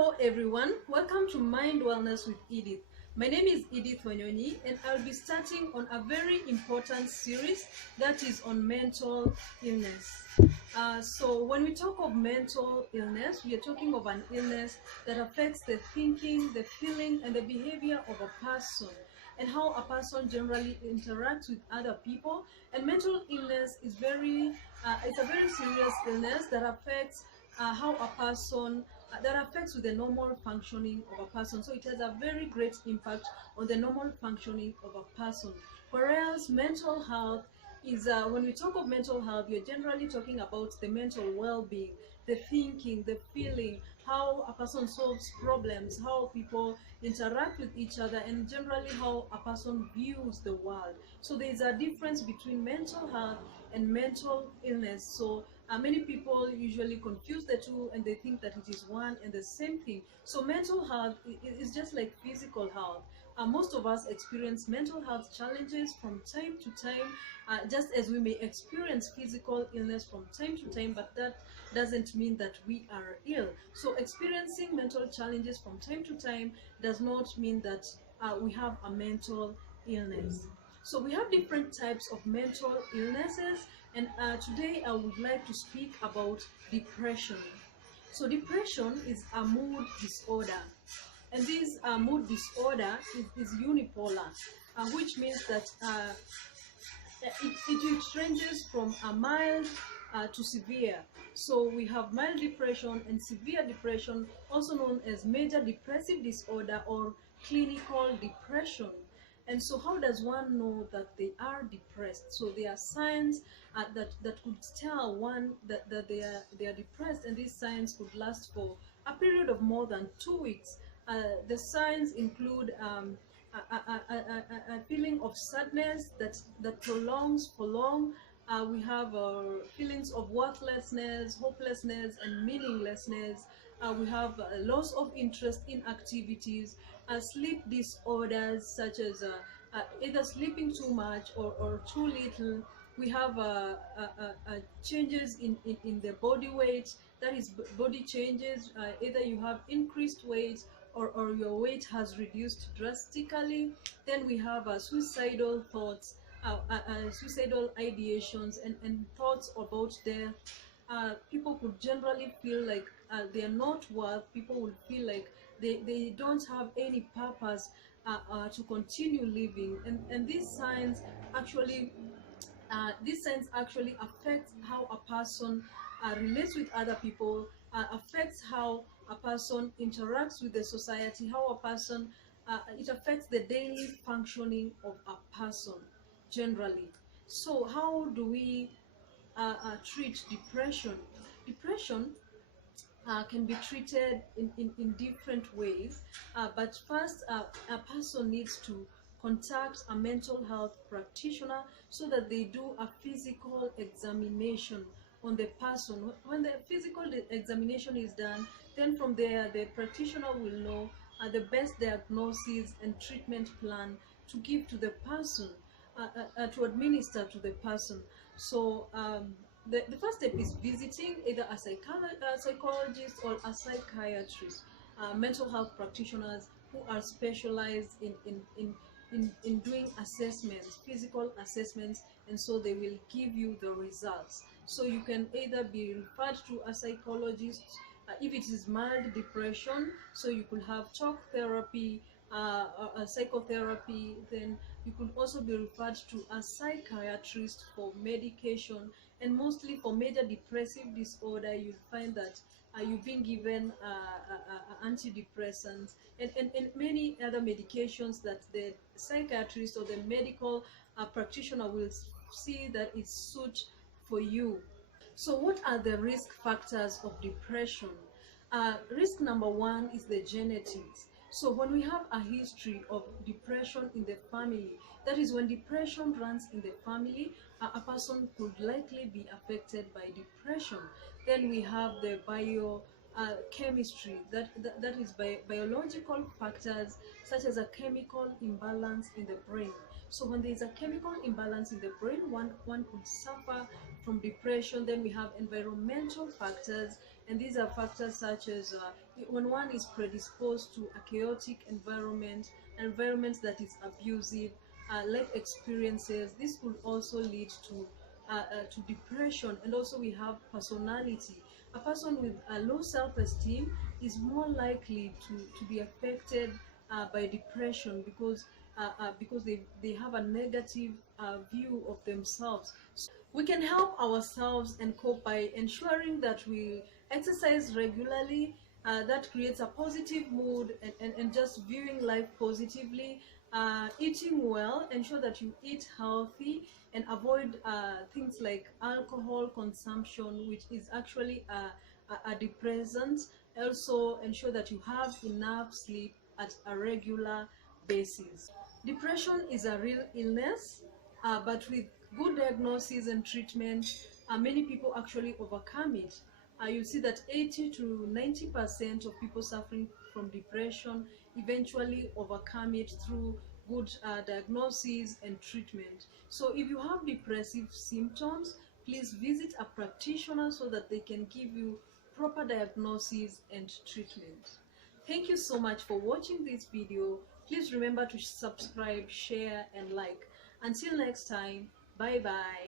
Hello everyone, welcome to Mind Wellness with Edith. My name is Edith Wanyonyi and I'll be starting on a very important series that is on mental illness. So when we talk of mental illness, we are talking of an illness that affects the thinking, the feeling and the behavior of a person and how a person generally interacts with other people. And mental illness is it's a very serious illness that affects how a person that affects with the normal functioning of a person. So it has a very great impact on the normal functioning of a person. Whereas mental health is, when we talk of mental health, we're generally talking about the mental well-being, the thinking, the feeling, how a person solves problems, how people interact with each other, and generally how a person views the world. So there's a difference between mental health and mental illness. So many people usually confuse the two and they think that it is one and the same thing. So mental health is just like physical health. Most of us experience mental health challenges from time to time, just as we may experience physical illness from time to time, but that doesn't mean that we are ill. So experiencing mental challenges from time to time does not mean that we have a mental illness. So we have different types of mental illnesses, and today I would like to speak about depression. So depression is a mood disorder, and this mood disorder is unipolar, which means that it ranges from a mild to severe. So we have mild depression and severe depression, also known as major depressive disorder or clinical depression. And so how does one know that they are depressed? So there are signs that could tell one that they are depressed, and these signs could last for a period of more than 2 weeks. The signs include a feeling of sadness that prolongs for long. We have feelings of worthlessness, hopelessness, and meaninglessness. We have loss of interest in activities, sleep disorders such as either sleeping too much or too little. We have changes in the body weight, that is body changes. Either you have increased weight or your weight has reduced drastically. Then we have suicidal thoughts, suicidal ideations, and thoughts about death. People could generally feel like they are not worth. People would feel like they don't have any purpose to continue living, and these signs actually affect how a person relates with other people, affects how a person interacts with the society, how a person, it affects the daily functioning of a person generally. So how do we treat depression? Depression can be treated in different ways, but first a person needs to contact a mental health practitioner so that they do a physical examination on the person. When the physical examination is done, then from there the practitioner will know the best diagnosis and treatment plan to give to the person, to administer to the person. So the first step is visiting either a psychologist or a psychiatrist, mental health practitioners who are specialized in doing assessments, physical assessments, and so they will give you the results. So you can either be referred to a psychologist if it is mild depression, so you could have talk therapy, psychotherapy. Then you could also be referred to a psychiatrist for medication, and mostly for major depressive disorder you'll find that you've been given antidepressants and many other medications that the psychiatrist or the medical practitioner will see that it suits for you. So what are the risk factors of depression? Risk number one is the genetics. So when we have a history of depression in the family, that is when depression runs in the family, a person could likely be affected by depression. Then we have the biochemistry, that is biological factors such as a chemical imbalance in the brain. So when there is a chemical imbalance in the brain, one could suffer from depression. Then we have environmental factors, And these are factors such as when one is predisposed to a chaotic environment that is abusive, life experiences. This could also lead to depression. And also we have personality. A person with a low self-esteem is more likely to be affected by depression because they have a negative view of themselves. We can help ourselves and cope by ensuring that we exercise regularly. That creates a positive mood, and just viewing life positively. Eating well, ensure that you eat healthy and avoid things like alcohol consumption, which is actually a depressant. Also ensure that you have enough sleep at a regular basis. Depression is a real illness, but with good diagnosis and treatment, many people actually overcome it. You see that 80 to 90% of people suffering from depression eventually overcome it through good diagnosis and treatment. So if you have depressive symptoms, please visit a practitioner so that they can give you proper diagnosis and treatment. Thank you so much for watching this video. Please remember to subscribe, share, and like. Until next time, bye bye.